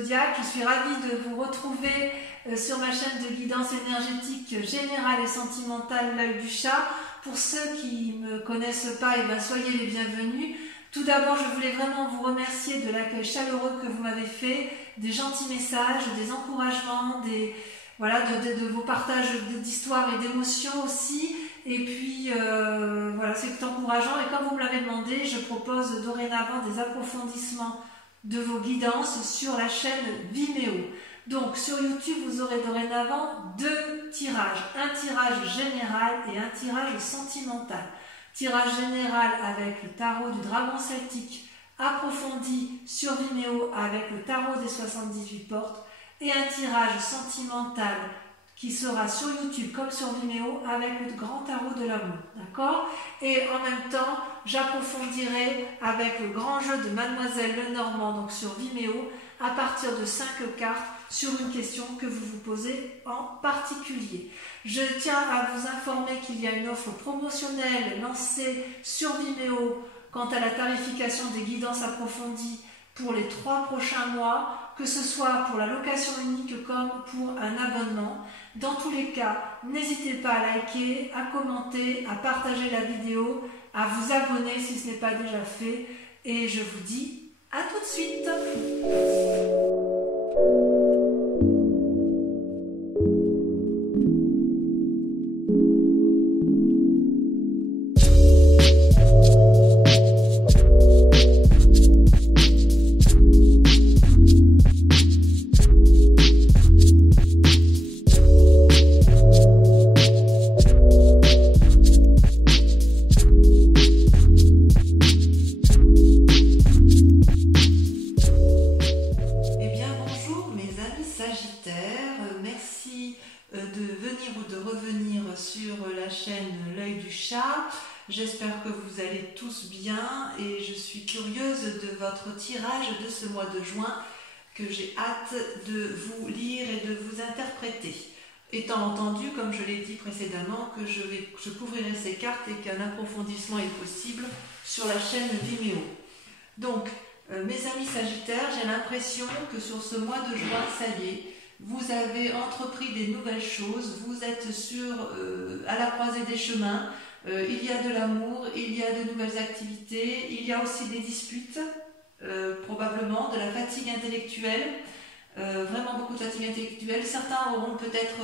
zodiaque. Je suis ravie de vous retrouver sur ma chaîne de guidance énergétique générale et sentimentale, l'œil du chat. Pour ceux qui ne me connaissent pas, soyez les bienvenus. Tout d'abord, je voulais vraiment vous remercier de l'accueil chaleureux que vous m'avez fait, des gentils messages, des encouragements, de vos partages d'histoires et d'émotions aussi. Et puis, c'est encourageant. Et comme vous me l'avez demandé, je propose dorénavant des approfondissements de vos guidances sur la chaîne Vimeo. Donc, sur YouTube, vous aurez dorénavant 2 tirages. Un tirage général et un tirage sentimental. Tirage général avec le tarot du dragon celtique approfondi sur Vimeo avec le tarot des 78 portes. Et un tirage sentimental qui sera sur YouTube comme sur Vimeo avec le grand tarot de l'amour, d'accord? Et en même temps, j'approfondirai avec le grand jeu de Mademoiselle Lenormand, donc sur Vimeo, à partir de 5 cartes sur une question que vous vous posez en particulier. Je tiens à vous informer qu'il y a une offre promotionnelle lancée sur Vimeo quant à la tarification des guidances approfondies pour les 3 prochains mois, que ce soit pour la location unique comme pour un abonnement. Dans tous les cas, n'hésitez pas à liker, à commenter, à partager la vidéo, à vous abonner si ce n'est pas déjà fait. Et je vous dis à tout de suite. J'espère que vous allez tous bien et je suis curieuse de votre tirage de ce mois de juin que j'ai hâte de vous lire et de vous interpréter. Étant entendu, comme je l'ai dit précédemment, que je couvrirai ces cartes et qu'un approfondissement est possible sur la chaîne Vimeo. Donc, mes amis Sagittaires, j'ai l'impression que sur ce mois de juin, ça y est, vous avez entrepris des nouvelles choses, vous êtes à la croisée des chemins. Il y a de l'amour, il y a de nouvelles activités, il y a aussi des disputes, probablement, de la fatigue intellectuelle, vraiment beaucoup de fatigue intellectuelle. Certains auront peut-être,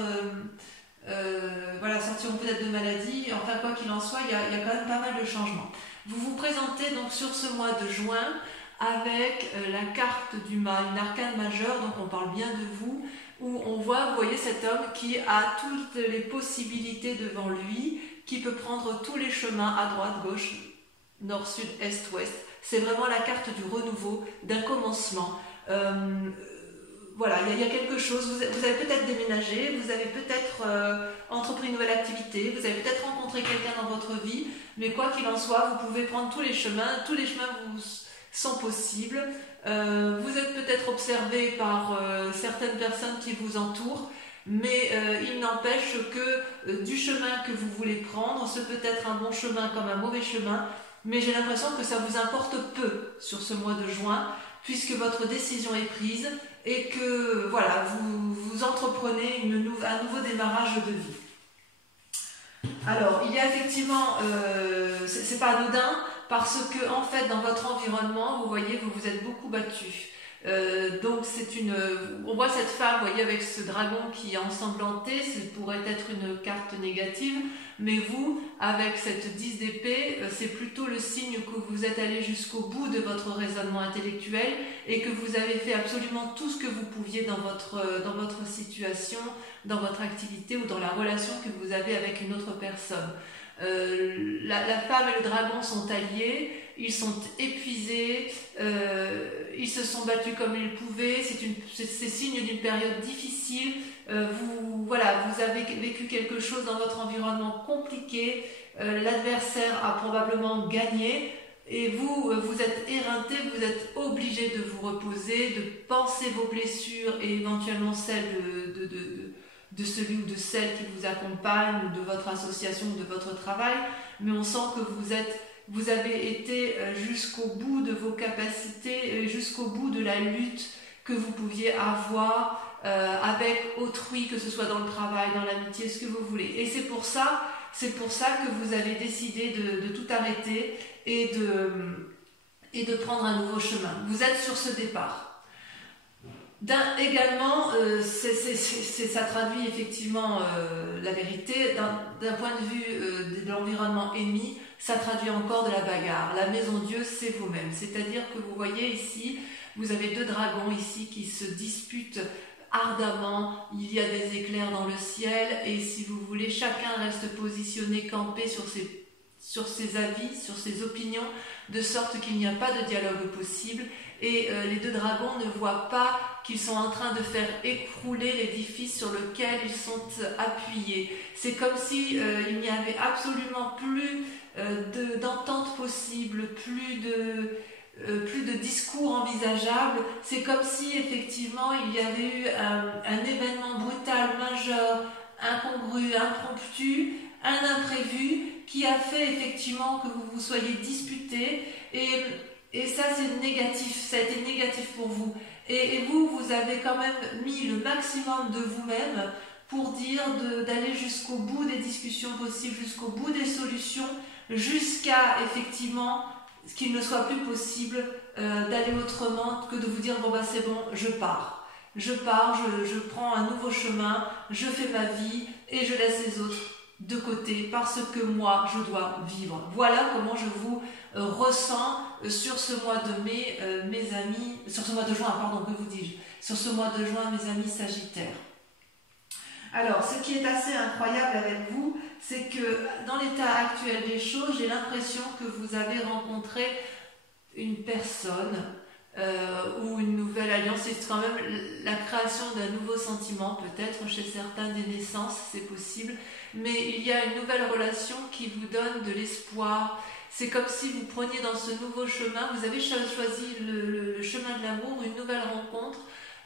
sortiront peut-être de maladie. Enfin, quoi qu'il en soit, il y a quand même pas mal de changements. Vous vous présentez donc sur ce mois de juin avec la carte une arcane majeure, donc on parle bien de vous, où on voit, vous voyez cet homme qui a toutes les possibilités devant lui, qui peut prendre tous les chemins à droite, gauche, nord, sud, est, ouest. C'est vraiment la carte du renouveau, d'un commencement. Il y a quelque chose. Vous avez peut-être déménagé, vous avez peut-être entrepris une nouvelle activité, vous avez peut-être rencontré quelqu'un dans votre vie, mais quoi qu'il en soit, vous pouvez prendre tous les chemins vous sont possibles. Vous êtes peut-être observé par certaines personnes qui vous entourent, mais il n'empêche que du chemin que vous voulez prendre, ce peut être un bon chemin comme un mauvais chemin, mais j'ai l'impression que ça vous importe peu sur ce mois de juin, puisque votre décision est prise et que vous entreprenez un nouveau démarrage de vie. Alors, il y a effectivement, c'est pas anodin, parce que en fait, dans votre environnement, vous voyez, vous vous êtes beaucoup battu. Donc on voit cette femme, vous voyez, avec ce dragon qui est ensanglanté, ça pourrait être une carte négative, mais vous, avec cette 10 d'épée, c'est plutôt le signe que vous êtes allé jusqu'au bout de votre raisonnement intellectuel et que vous avez fait absolument tout ce que vous pouviez dans votre situation, dans votre activité ou dans la relation que vous avez avec une autre personne. La femme et le dragon sont alliés, ils sont épuisés, ils se sont battus comme ils pouvaient, c'est signe d'une période difficile, vous avez vécu quelque chose dans votre environnement compliqué, l'adversaire a probablement gagné et vous êtes éreinté, vous êtes obligé de vous reposer, de penser vos blessures et éventuellement celles de celui ou de celle qui vous accompagne ou de votre association ou de votre travail, mais on sent que vous avez été jusqu'au bout de vos capacités, jusqu'au bout de la lutte que vous pouviez avoir avec autrui, que ce soit dans le travail, dans l'amitié, ce que vous voulez. Et c'est pour ça que vous avez décidé de tout arrêter et de prendre un nouveau chemin. Vous êtes sur ce départ. Également, ça traduit effectivement la vérité. D'un point de vue de l'environnement ennemi, ça traduit encore de la bagarre. La maison Dieu, c'est vous-même. C'est-à-dire que vous voyez ici, vous avez deux dragons ici qui se disputent ardemment. Il y a des éclairs dans le ciel et si vous voulez, chacun reste positionné, campé sur ses avis, sur ses opinions, de sorte qu'il n'y a pas de dialogue possible. Et les deux dragons ne voient pas qu'ils sont en train de faire écrouler l'édifice sur lequel ils sont appuyés. C'est comme si il n'y avait absolument plus d'entente possible, plus de discours envisageable. C'est comme si effectivement il y avait eu un événement brutal, majeur, incongru, impromptu, un imprévu qui a fait effectivement que vous vous soyez disputés et ça c'est négatif, ça a été négatif pour vous. Et vous avez quand même mis le maximum de vous-même pour dire d'aller jusqu'au bout des discussions possibles, jusqu'au bout des solutions, jusqu'à effectivement qu'il ne soit plus possible d'aller autrement que de vous dire bon bah c'est bon, je pars, je prends un nouveau chemin, je fais ma vie et je laisse les autres de côté parce que moi je dois vivre. Voilà comment je vous ressens sur ce mois de mai, mes amis, sur ce mois de juin, pardon, que vous dis-je, sur ce mois de juin, mes amis Sagittaires. Alors, ce qui est assez incroyable avec vous, c'est que dans l'état actuel des choses, j'ai l'impression que vous avez rencontré une personne ou une nouvelle alliance. C'est quand même la création d'un nouveau sentiment, peut-être chez certains des naissances, c'est possible. Mais il y a une nouvelle relation qui vous donne de l'espoir. C'est comme si vous preniez dans ce nouveau chemin, vous avez choisi le chemin de l'amour, une nouvelle rencontre.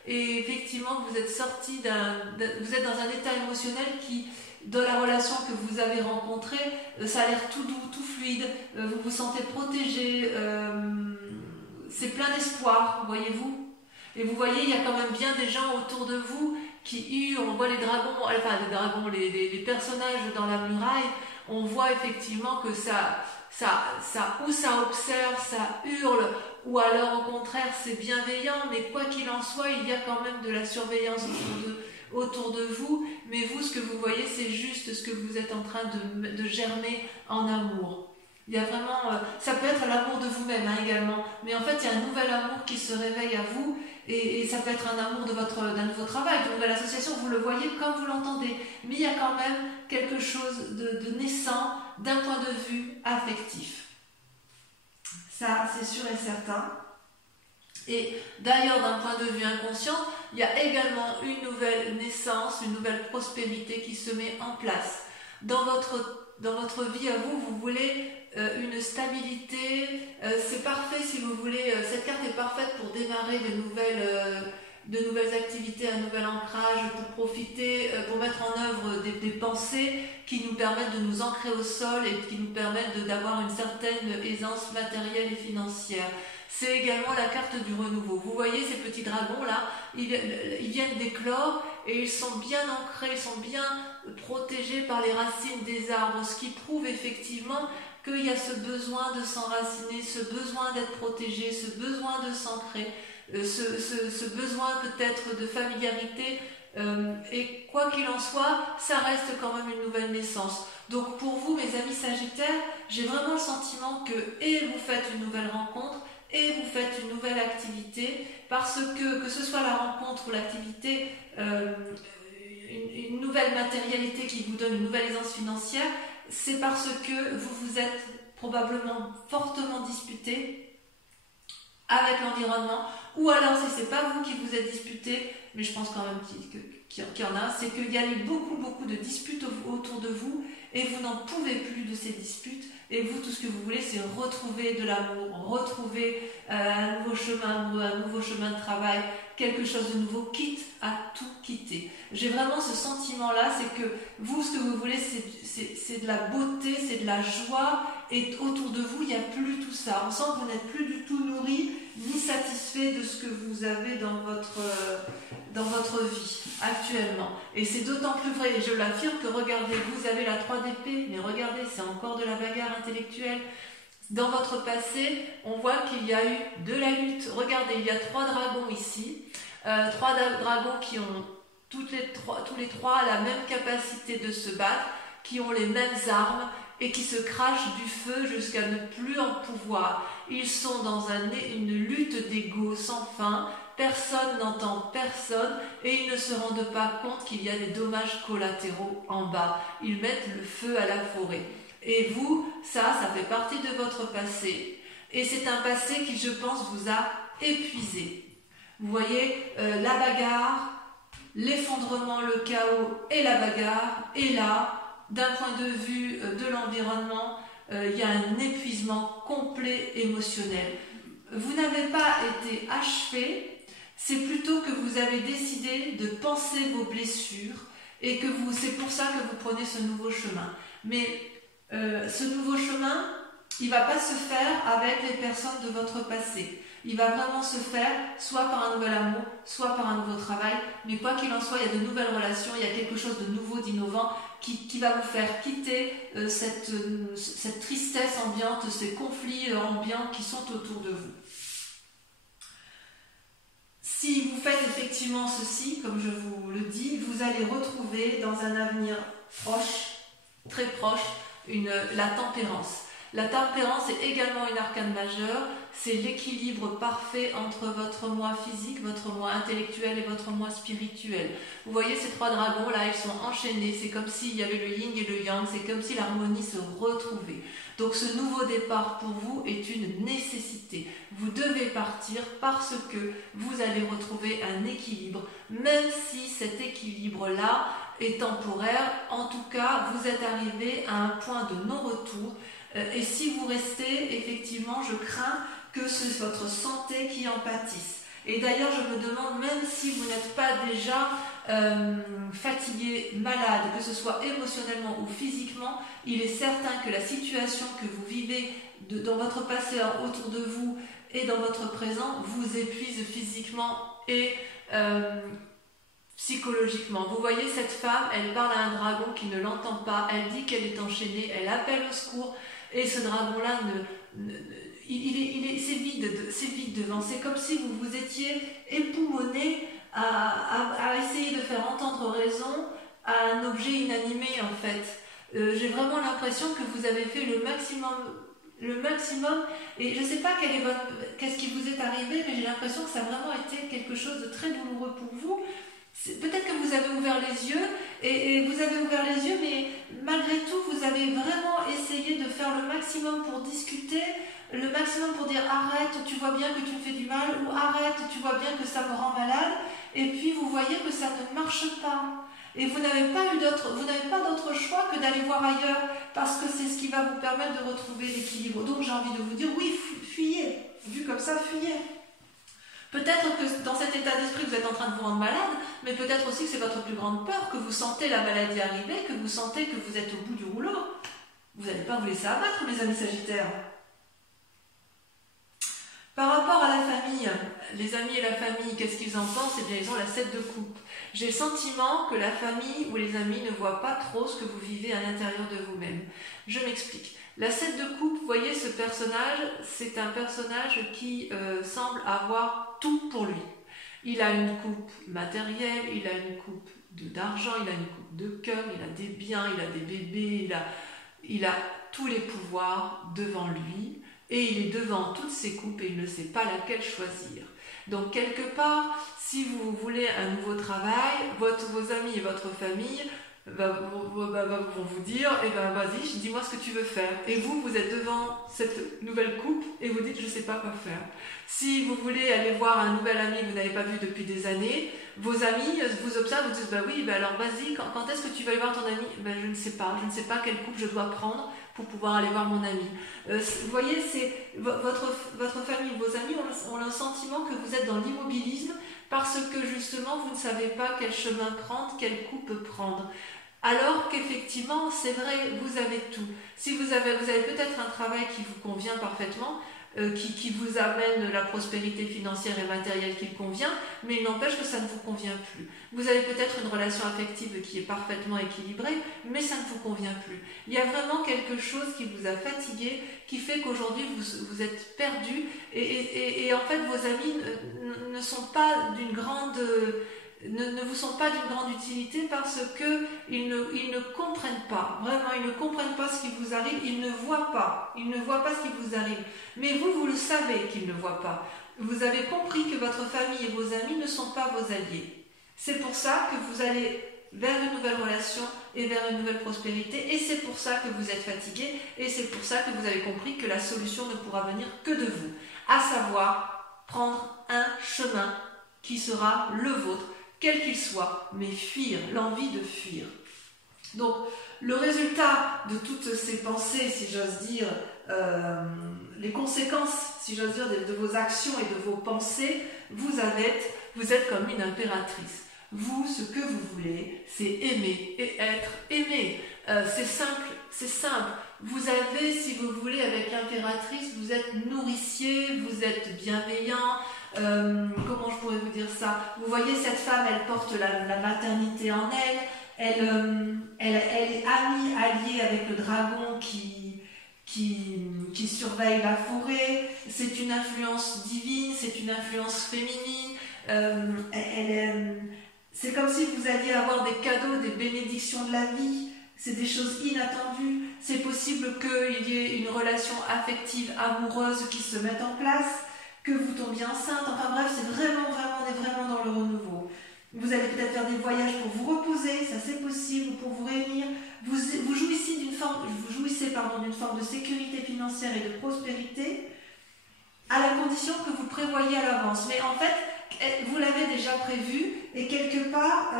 Et effectivement, vous êtes sorti vous êtes dans un état émotionnel qui, dans la relation que vous avez rencontrée, ça a l'air tout doux, tout fluide, vous vous sentez protégé, c'est plein d'espoir, voyez-vous. Et vous voyez, il y a quand même bien des gens autour de vous qui hurlent, on voit les dragons, les personnages dans la muraille, on voit effectivement que ça observe, ça hurle, ou alors au contraire c'est bienveillant, mais quoi qu'il en soit, il y a quand même de la surveillance autour de vous, mais vous, ce que vous voyez, c'est juste ce que vous êtes en train de germer en amour. Il y a vraiment, ça peut être l'amour de vous-même également, mais en fait il y a un nouvel amour qui se réveille à vous, et ça peut être un amour d'un nouveau travail, d'une nouvelle association, vous le voyez comme vous l'entendez, mais il y a quand même quelque chose de naissant d'un point de vue affectif. Ça, c'est sûr et certain. Et d'ailleurs, d'un point de vue inconscient, il y a également une nouvelle naissance, une nouvelle prospérité qui se met en place. Dans votre vie à vous, vous voulez une stabilité, c'est parfait si vous voulez, cette carte est parfaite pour démarrer de nouvelles activités, un nouvel ancrage, pour profiter, pour mettre en œuvre des pensées qui nous permettent de nous ancrer au sol et qui nous permettent d'avoir une certaine aisance matérielle et financière. C'est également la carte du renouveau. Vous voyez ces petits dragons là, ils viennent d'éclore et ils sont bien ancrés, ils sont bien protégés par les racines des arbres, ce qui prouve effectivement qu'il y a ce besoin de s'enraciner, ce besoin d'être protégé, ce besoin de s'ancrer, ce besoin peut-être de familiarité, et quoi qu'il en soit, ça reste quand même une nouvelle naissance. Donc pour vous, mes amis Sagittaires, j'ai vraiment le sentiment que vous faites une nouvelle rencontre et vous faites une nouvelle activité, parce que ce soit la rencontre ou l'activité, une nouvelle matérialité qui vous donne une nouvelle aisance financière, c'est parce que vous vous êtes probablement fortement disputé avec l'environnement, ou alors si c'est pas vous qui vous êtes disputé, mais je pense quand même qu'il y en a, c'est qu'il y a eu beaucoup de disputes autour de vous et vous n'en pouvez plus de ces disputes, et vous, tout ce que vous voulez, c'est retrouver de l'amour, retrouver un nouveau chemin de travail, quelque chose de nouveau, quitte à tout quitter. J'ai vraiment ce sentiment-là, c'est que vous, ce que vous voulez, c'est de la beauté, c'est de la joie, et autour de vous, il n'y a plus tout ça. On sent que vous n'êtes plus du tout nourri, ni satisfait de ce que vous avez dans votre vie actuellement. Et c'est d'autant plus vrai, et je l'affirme, que regardez, vous avez la 3 d'épée, mais regardez, c'est encore de la bagarre intellectuelle. Dans votre passé, on voit qu'il y a eu de la lutte. Regardez, il y a 3 dragons ici, 3 dragons qui ont tous les trois la même capacité de se battre, qui ont les mêmes armes et qui se crachent du feu jusqu'à ne plus en pouvoir. Ils sont dans une lutte d'ego sans fin, personne n'entend personne et ils ne se rendent pas compte qu'il y a des dommages collatéraux en bas. Ils mettent le feu à la forêt. Et vous, ça fait partie de votre passé. Et c'est un passé qui, je pense, vous a épuisé. Vous voyez, la bagarre, l'effondrement, le chaos et la bagarre. Et là, d'un point de vue de l'environnement, il y a un épuisement complet émotionnel. Vous n'avez pas été achevé, c'est plutôt que vous avez décidé de penser vos blessures et que c'est pour ça que vous prenez ce nouveau chemin. Mais ce nouveau chemin, il ne va pas se faire avec les personnes de votre passé. Il va vraiment se faire soit par un nouvel amour, soit par un nouveau travail. Mais quoi qu'il en soit, il y a de nouvelles relations, il y a quelque chose de nouveau, d'innovant qui va vous faire quitter cette tristesse ambiante, ces conflits ambiants qui sont autour de vous. Si vous faites effectivement ceci, comme je vous le dis, vous allez retrouver dans un avenir proche, très proche, la tempérance. La tempérance est également une arcane majeure, c'est l'équilibre parfait entre votre moi physique, votre moi intellectuel et votre moi spirituel. Vous voyez ces 3 dragons là, ils sont enchaînés, c'est comme s'il y avait le yin et le yang, c'est comme si l'harmonie se retrouvait. Donc ce nouveau départ pour vous est une nécessité. Vous devez partir parce que vous allez retrouver un équilibre, même si cet équilibre-là est temporaire. En tout cas, vous êtes arrivé à un point de non-retour. Et si vous restez, effectivement, je crains que c'est votre santé qui en pâtisse. Et d'ailleurs, je me demande, même si vous n'êtes pas déjà fatigué, malade, que ce soit émotionnellement ou physiquement, il est certain que la situation que vous vivez dans votre passé autour de vous et dans votre présent vous épuise physiquement et psychologiquement. Vous voyez cette femme, elle parle à un dragon qui ne l'entend pas, elle dit qu'elle est enchaînée, elle appelle au secours et ce dragon-là c'est vide devant. C'est comme si vous vous étiez époumoné à essayer de faire entendre raison à un objet inanimé en fait. J'ai vraiment l'impression que vous avez fait le maximum et je ne sais pas qu'est-ce qui vous est arrivé, mais j'ai l'impression que ça a vraiment été quelque chose de très douloureux pour vous. Peut-être que vous avez ouvert les yeux et vous avez ouvert les yeux, mais malgré tout vous avez vraiment essayé de faire le maximum pour discuter, le maximum pour dire arrête, tu vois bien que tu me fais du mal, ou arrête, tu vois bien que ça me rend malade, et puis vous voyez que ça ne marche pas. Et vous n'avez pas d'autre choix que d'aller voir ailleurs, parce que c'est ce qui va vous permettre de retrouver l'équilibre. Donc j'ai envie de vous dire, oui, fuyez, vu comme ça, fuyez. Peut-être que dans cet état d'esprit, vous êtes en train de vous rendre malade, mais peut-être aussi que c'est votre plus grande peur, que vous sentez la maladie arriver, que vous sentez que vous êtes au bout du rouleau. Vous n'allez pas vous laisser abattre, mes amis sagittaires. Par rapport à la famille, les amis et la famille, qu'est-ce qu'ils en pensent? Eh bien, ils ont la 7 de coupe. J'ai le sentiment que la famille ou les amis ne voient pas trop ce que vous vivez à l'intérieur de vous-même. Je m'explique. La 7 de coupe, vous voyez ce personnage, c'est un personnage qui semble avoir tout pour lui. Il a une coupe matérielle, il a une coupe d'argent, il a une coupe de cœur, il a des biens, il a des bébés, il a tous les pouvoirs devant lui et il est devant toutes ces coupes et il ne sait pas laquelle choisir. Donc quelque part, si vous voulez un nouveau travail, vos amis et votre famille vont vous dire, eh ben vas-y, dis-moi ce que tu veux faire. Et vous êtes devant cette nouvelle coupe et vous dites, je ne sais pas quoi faire. Si vous voulez aller voir un nouvel ami que vous n'avez pas vu depuis des années, vos amis vous observent, vous disent, bah oui, bah alors vas-y, quand est-ce que tu vas aller voir ton ami? Ben je ne sais pas quelle coupe je dois prendre pour pouvoir aller voir mon ami. Vous voyez, c'est votre famille, vos amis ont le sentiment que vous êtes dans l'immobilisme, parce que justement vous ne savez pas quel chemin prendre, quelle coupe prendre. Alors qu'effectivement, c'est vrai, vous avez tout. Si vous avez peut-être un travail qui vous convient parfaitement, qui vous amène la prospérité financière et matérielle qui convient, mais il n'empêche que ça ne vous convient plus. Vous avez peut-être une relation affective qui est parfaitement équilibrée, mais ça ne vous convient plus. Il y a vraiment quelque chose qui vous a fatigué, qui fait qu'aujourd'hui vous êtes perdu, et en fait vos amis ne sont pas d'une grande... Ne vous sont pas d'une grande utilité parce qu'ils ne comprennent pas, vraiment ils ne comprennent pas ce qui vous arrive, ils ne voient pas ce qui vous arrive, mais vous le savez qu'ils ne voient pas. Vous avez compris que votre famille et vos amis ne sont pas vos alliés. C'est pour ça que vous allez vers une nouvelle relation et vers une nouvelle prospérité, et c'est pour ça que vous êtes fatigué, et c'est pour ça que vous avez compris que la solution ne pourra venir que de vous, à savoir prendre un chemin qui sera le vôtre, quel qu'il soit, mais fuir, l'envie de fuir. Donc, le résultat de toutes ces pensées, si j'ose dire, les conséquences, si j'ose dire, de vos actions et de vos pensées, vous êtes comme une impératrice. Vous, ce que vous voulez, c'est aimer et être aimé. C'est simple. Vous avez, si vous voulez, avec l'impératrice, vous êtes nourricier, vous êtes bienveillant. Comment je pourrais vous dire ça? Vous voyez, cette femme, elle porte la maternité en elle est amie, alliée avec le dragon qui surveille la forêt. C'est une influence divine, c'est une influence féminine. C'est comme si vous alliez avoir des cadeaux, des bénédictions de la vie. C'est des choses inattendues. C'est possible qu'il y ait une relation affective, amoureuse qui se mette en place, que vous tombiez enceinte. Enfin bref, c'est vraiment, on est vraiment dans le renouveau. Vous allez peut-être faire des voyages pour vous reposer, ça c'est possible, pour vous réunir. Vous jouissez d'une forme de sécurité financière et de prospérité, à la condition que vous prévoyez à l'avance. Mais en fait, vous l'avez déjà prévu, et quelque part,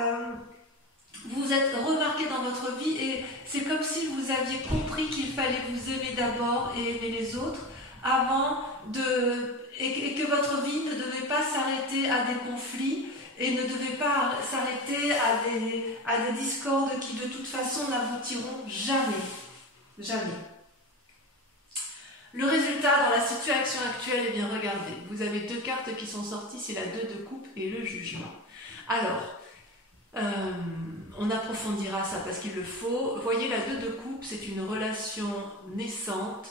vous êtes remarqué dans votre vie, et c'est comme si vous aviez compris qu'il fallait vous aimer d'abord et aimer les autres, et que votre vie ne devait pas s'arrêter à des conflits, et ne devait pas s'arrêter à des discordes qui de toute façon n'aboutiront jamais. Jamais. Le résultat dans la situation actuelle, eh bien regardez, vous avez deux cartes qui sont sorties, c'est la 2 de coupe et le jugement. Alors, on approfondira ça parce qu'il le faut. Vous voyez, la 2 de coupe, c'est une relation naissante,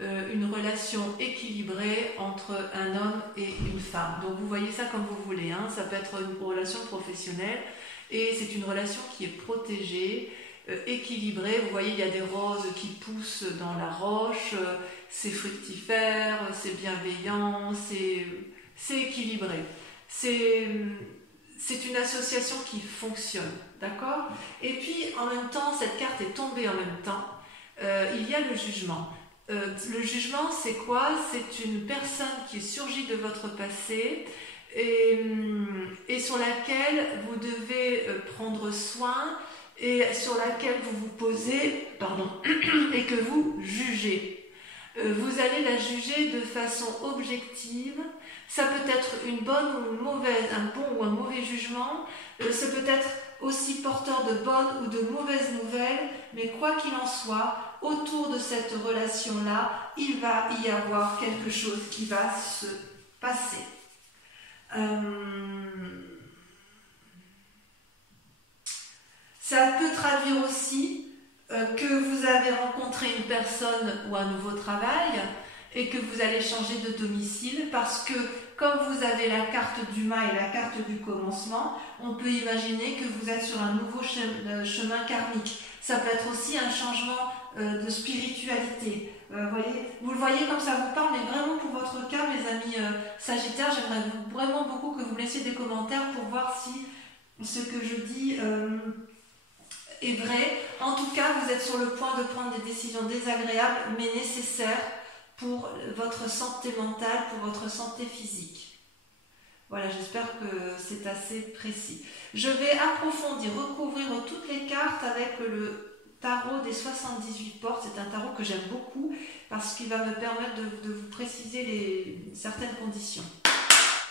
une relation équilibrée entre un homme et une femme. Donc vous voyez ça comme vous voulez, hein. Ça peut être une relation professionnelle, et c'est une relation qui est protégée, équilibrée. Vous voyez, il y a des roses qui poussent dans la roche, c'est fructifère, c'est bienveillant, c'est équilibré. C'est une association qui fonctionne, d'accord? Et puis en même temps, cette carte est tombée en même temps, il y a le jugement. Le jugement, c'est quoi? C'est une personne qui est surgie de votre passé et sur laquelle vous devez prendre soin, et sur laquelle vous vous posez, et que vous jugez. Vous allez la juger de façon objective. Ça peut être une bonne ou une mauvaise, un bon ou un mauvais jugement. Ça peut être aussi porteur de bonnes ou de mauvaises nouvelles, mais quoi qu'il en soit, autour de cette relation-là, il va y avoir quelque chose qui va se passer. Ça peut traduire aussi que vous avez rencontré une personne ou un nouveau travail et que vous allez changer de domicile, parce que comme vous avez la carte du mât et la carte du commencement, on peut imaginer que vous êtes sur un nouveau chemin karmique. Ça peut être aussi un changement de spiritualité. Vous le voyez comme ça vous parle, mais vraiment pour votre cas, mes amis Sagittaires, j'aimerais vraiment beaucoup que vous me laissiez des commentaires pour voir si ce que je dis est vrai. En tout cas, vous êtes sur le point de prendre des décisions désagréables, mais nécessaires pour votre santé mentale, pour votre santé physique. Voilà, j'espère que c'est assez précis. Je vais approfondir, recouvrir toutes les cartes avec le tarot des 78 portes. C'est un tarot que j'aime beaucoup parce qu'il va me permettre de vous préciser certaines conditions.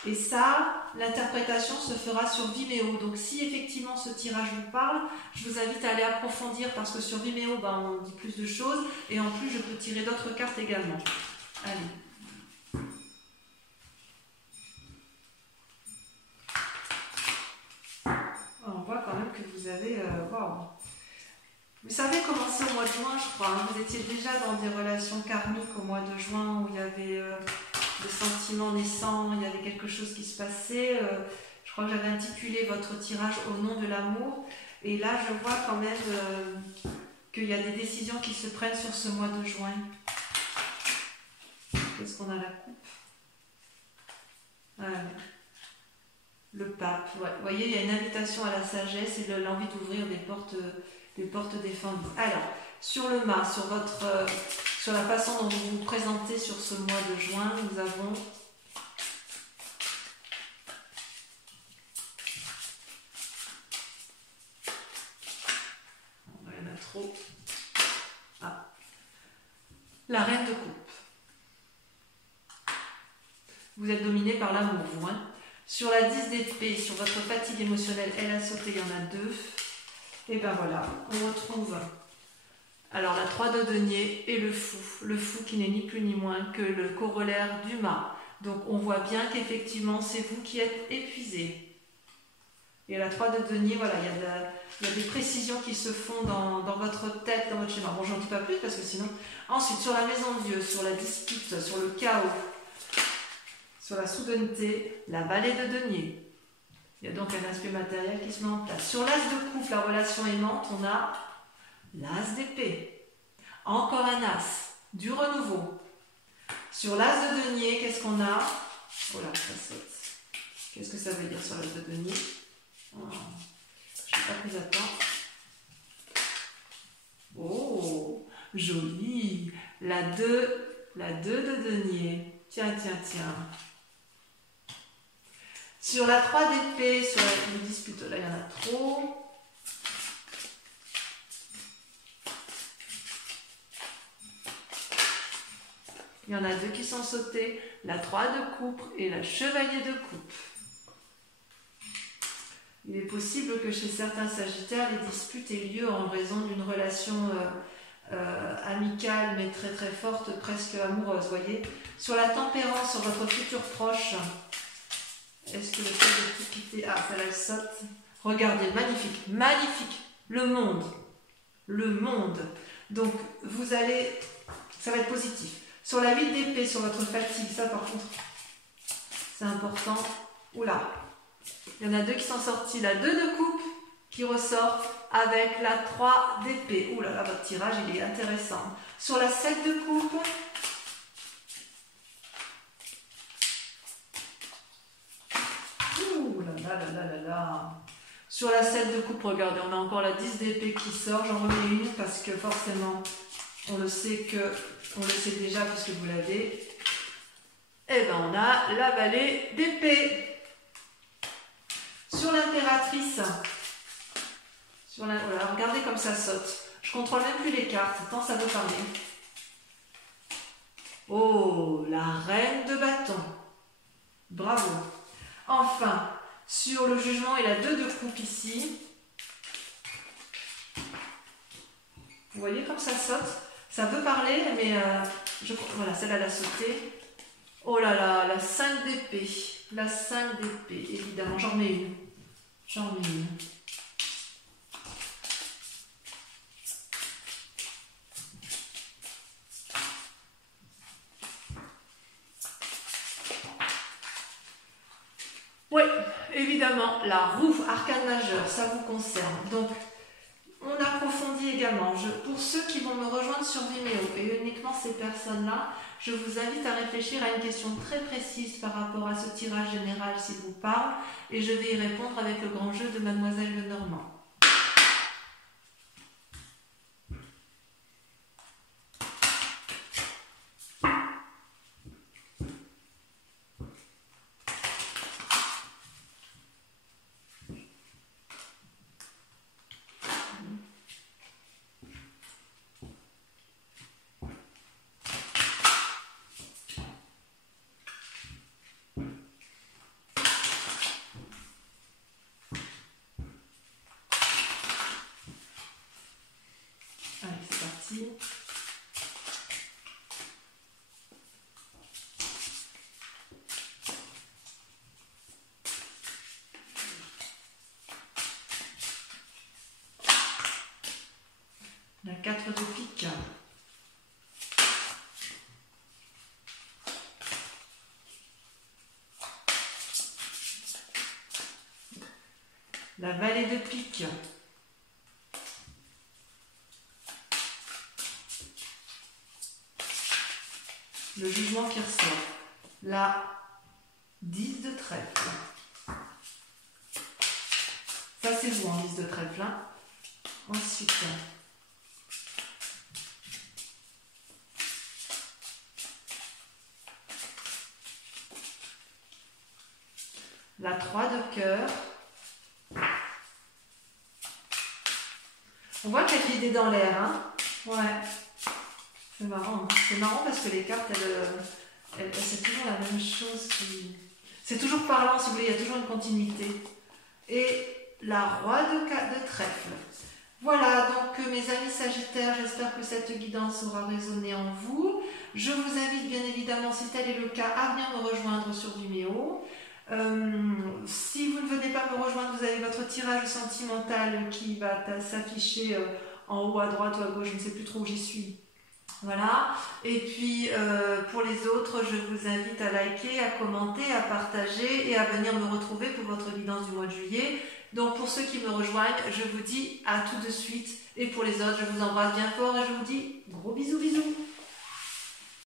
Et ça, l'interprétation se fera sur Vimeo. Donc si effectivement ce tirage vous parle, je vous invite à aller approfondir parce que sur Vimeo, on dit plus de choses. Et en plus, je peux tirer d'autres cartes également. Allez. On voit quand même que vous avez... Waouh. Vous savez commencer au mois de juin, je crois. Hein. Vous étiez déjà dans des relations karmiques au mois de juin où il y avait... des sentiments naissants, il y avait quelque chose qui se passait. Je crois que j'avais intitulé votre tirage au nom de l'amour. Et là, je vois quand même qu'il y a des décisions qui se prennent sur ce mois de juin. Qu'est-ce qu'on a la coupe? Le pape. Ouais. Vous voyez, il y a une invitation à la sagesse et l'envie d'ouvrir des portes défendues. Alors, sur le mât, sur la façon dont vous vous présentez sur ce mois de juin, nous avons il y en a trop. La reine de coupe. Vous êtes dominé par l'amour, vous. Hein. Sur la 10 d'épée, sur votre fatigue émotionnelle, elle a sauté, il y en a 2. Et ben voilà, on retrouve... Alors la 3 de denier et le fou qui n'est ni plus ni moins que le corollaire du mât. Donc on voit bien qu'effectivement c'est vous qui êtes épuisé. Et la 3 de denier, voilà, il y a des précisions qui se font dans votre tête, dans votre schéma. Bon, j'en dis pas plus parce que sinon... Ensuite, sur la maison de Dieu, sur la dispute, sur le chaos, sur la soudaineté, la vallée de denier. Il y a donc un aspect matériel qui se met en place. Sur l'as de coupe, la relation aimante, on a... l'as d'épée, encore un as, du renouveau. Sur l'as de denier, qu'est-ce qu'on a? Oh là, ça saute. Qu'est-ce que ça veut dire sur l'as de denier? Je n'ai pas pris à temps. Oh, joli. La 2 de denier. Tiens. Sur la 3 d'épée, sur la dispute, là il y en a trop. Il y en a 2 qui sont sautés, la 3 de coupe et la chevalier de coupe. Il est possible que chez certains sagittaires, les disputes aient lieu en raison d'une relation amicale, mais très très forte, presque amoureuse, voyez. Sur la tempérance, sur votre futur proche, est-ce que le fait de tout quitter... Ah, ça là, saute. Regardez, magnifique, magnifique. Le monde. Donc, vous allez... Ça va être positif. Sur la 8 d'épée, sur votre fatigue, ça par contre, c'est important. Oula, il y en a 2 qui sont sortis. La 2 de coupe qui ressort avec la 3 d'épée. Oula, là, votre tirage, il est intéressant. Sur la 7 de coupe, là. Sur la 7 de coupe, regardez, on a encore la 10 d'épée qui sort. J'en remets une parce que forcément, on le sait déjà puisque vous l'avez. Et ben on a la vallée d'épée. Sur l'impératrice, voilà, regardez comme ça saute. Je contrôle même plus les cartes, tant ça veut parler. Oh, la reine de bâton. Bravo. Enfin, sur le jugement et la 2 de coupe ici. Vous voyez comme ça saute? Ça veut parler, mais voilà, celle-là, elle a sauté. Oh là là, la 5 d'épée. La 5 d'épée, évidemment. J'en mets une. Oui, évidemment, la roue, arcane majeur, ça vous concerne. Donc, on approfondit également. Pour ceux qui vont me rejoindre sur Vimeo, et uniquement ces personnes-là, je vous invite à réfléchir à une question très précise par rapport à ce tirage général s'il vous parle, et je vais y répondre avec le grand jeu de Mademoiselle Lenormand. La 4 de pique. La valet de pique. Le jugement qui ressort. La 10 de trèfle. Ça c'est vous en 10 de trèfle. Hein. Ensuite, la 3 de cœur. On voit qu'il y a de l'idée dans l'air. Hein. Ouais. C'est marrant. C'est marrant parce que les cartes, c'est toujours la même chose. C'est toujours parlant, si vous voulez, il y a toujours une continuité. Et la roi de trèfle. Voilà, donc mes amis Sagittaires, j'espère que cette guidance aura résonné en vous. Je vous invite bien évidemment, si tel est le cas, à venir me rejoindre sur Vimeo. Si vous ne venez pas me rejoindre, vous avez votre tirage sentimental qui va s'afficher en haut à droite ou à gauche, je ne sais plus trop où j'y suis. Voilà, et puis pour les autres, je vous invite à liker, à commenter, à partager et à venir me retrouver pour votre guidance du mois de juillet. Donc pour ceux qui me rejoignent, je vous dis à tout de suite, et pour les autres, je vous embrasse bien fort et je vous dis gros bisous bisous.